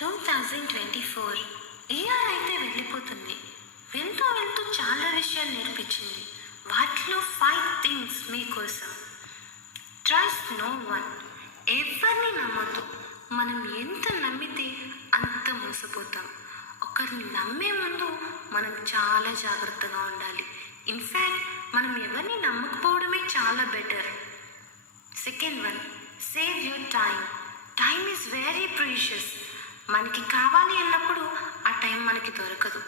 2024 year అయితే వెళ్ళిపోతుంది. వెళ్తూ వెళ్తూ చాలా విషయాలు నేర్పించింది. వాటిలో 5 థింగ్స్ మీకోసం. Trust no one. ఎవరిని నమ్మొద్దు. మనం ఎంత నమ్మితే అంత మోసపోతాం. ఒకరిని నమ్మే ముందు మనం చాలా జాగ్రత్తగా ఉండాలి. ఇన్ఫ్యాక్ట్ మనం ఎవరిని నమ్మకపోవడమే చాలా better. Second one, save your time. Time is very precious. మనకి కావాలి అన్నప్పుడు ఆ టైం మనకి దొరకదు.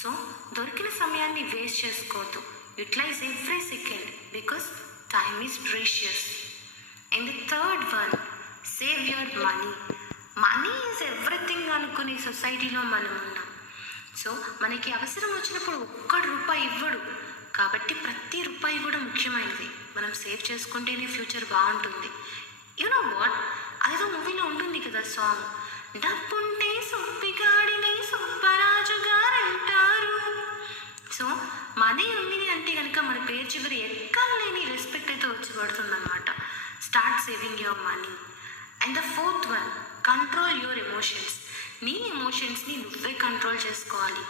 సో దొరికిన సమయాన్ని వేస్ట్ చేసుకోవద్దు. Utilise every second because time is precious. And the third one, save your money. Money is everything అనుకునే సొసైటీలో మనం ఉన్నాం. సో మనకి అవసరం వచ్చినప్పుడు ఒక్క రూపాయి ఇవ్వడు. కాబట్టి ప్రతి రూపాయి కూడా ముఖ్యమైనది. మనం సేవ్ చేసుకుంటేనే ఫ్యూచర్ బాగుంటుంది. యు నో వాట్, అదేదో మూవీలో ఉంటుంది కదా సాంగ్, డబ్బుంటే సొప్పిగాడిని సుబ్బరాజు గారంటారు. సో మనీ ఉంది అంటే కనుక మన పేరు చివరి ఎక్కలేని రెస్పెక్ట్ అయితే వచ్చి పడుతుందన్నమాట. Start saving your money. And the fourth one, control your emotions. నీ ఎమోషన్స్ని నువ్వే కంట్రోల్ చేసుకోవాలి.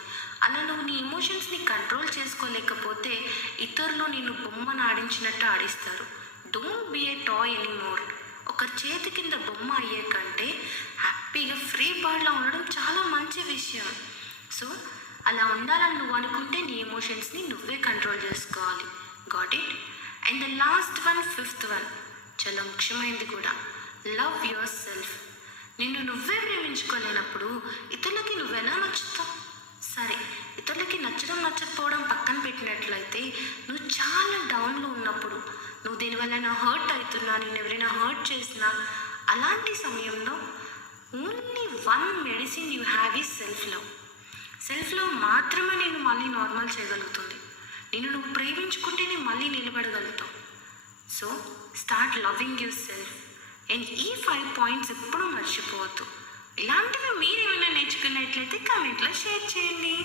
అలా నువ్వు నీ ఎమోషన్స్ని కంట్రోల్ చేసుకోలేకపోతే ఇతరులు నేను బొమ్మను ఆడించినట్టు ఆడిస్తారు. Don't be a toy anymore. ఒకరి చేతి కింద బొమ్మ అయ్యే కంటే హ్యాపీగా ఫ్రీ బర్డ్లా ఉండడం చాలా మంచి విషయం. సో అలా ఉండాలని నువ్వు అనుకుంటే నీ ఎమోషన్స్ని నువ్వే కంట్రోల్ చేసుకోవాలి. Got it? And the last one, fifth one, చాలా ముఖ్యమైనది కూడా, లవ్ యువర్ సెల్ఫ్. నిన్ను నువ్వే ప్రేమించుకోలేనప్పుడు ఇతరులకి నువ్వెలా నచ్చుతావు? సరే, ఇతరులకి నచ్చడం నచ్చకపోవడం పక్కన పెట్టినట్లయితే నువ్వు చాలా డౌన్లో ఉన్నప్పుడు, నువ్వు దీనివల్ల హర్ట్ అవుతున్నా, నేను ఎవరైనా హర్ట్ చేసినా, అలాంటి సమయంలో only one medicine you have is self love. Self love మాత్రమే నేను మళ్ళీ నార్మల్ చేయగలుగుతుంది. నేను నువ్వు ప్రేమించుకుంటేనే మళ్ళీ నిలబడగలుగుతావు. So start loving yourself. And ఈ 5 పాయింట్స్ ఎప్పుడూ మర్చిపోవద్దు. ఇలాంటివి మీరు ఏమైనా నేర్చుకున్నట్లయితే కామెంట్లో షేర్ చేయండి.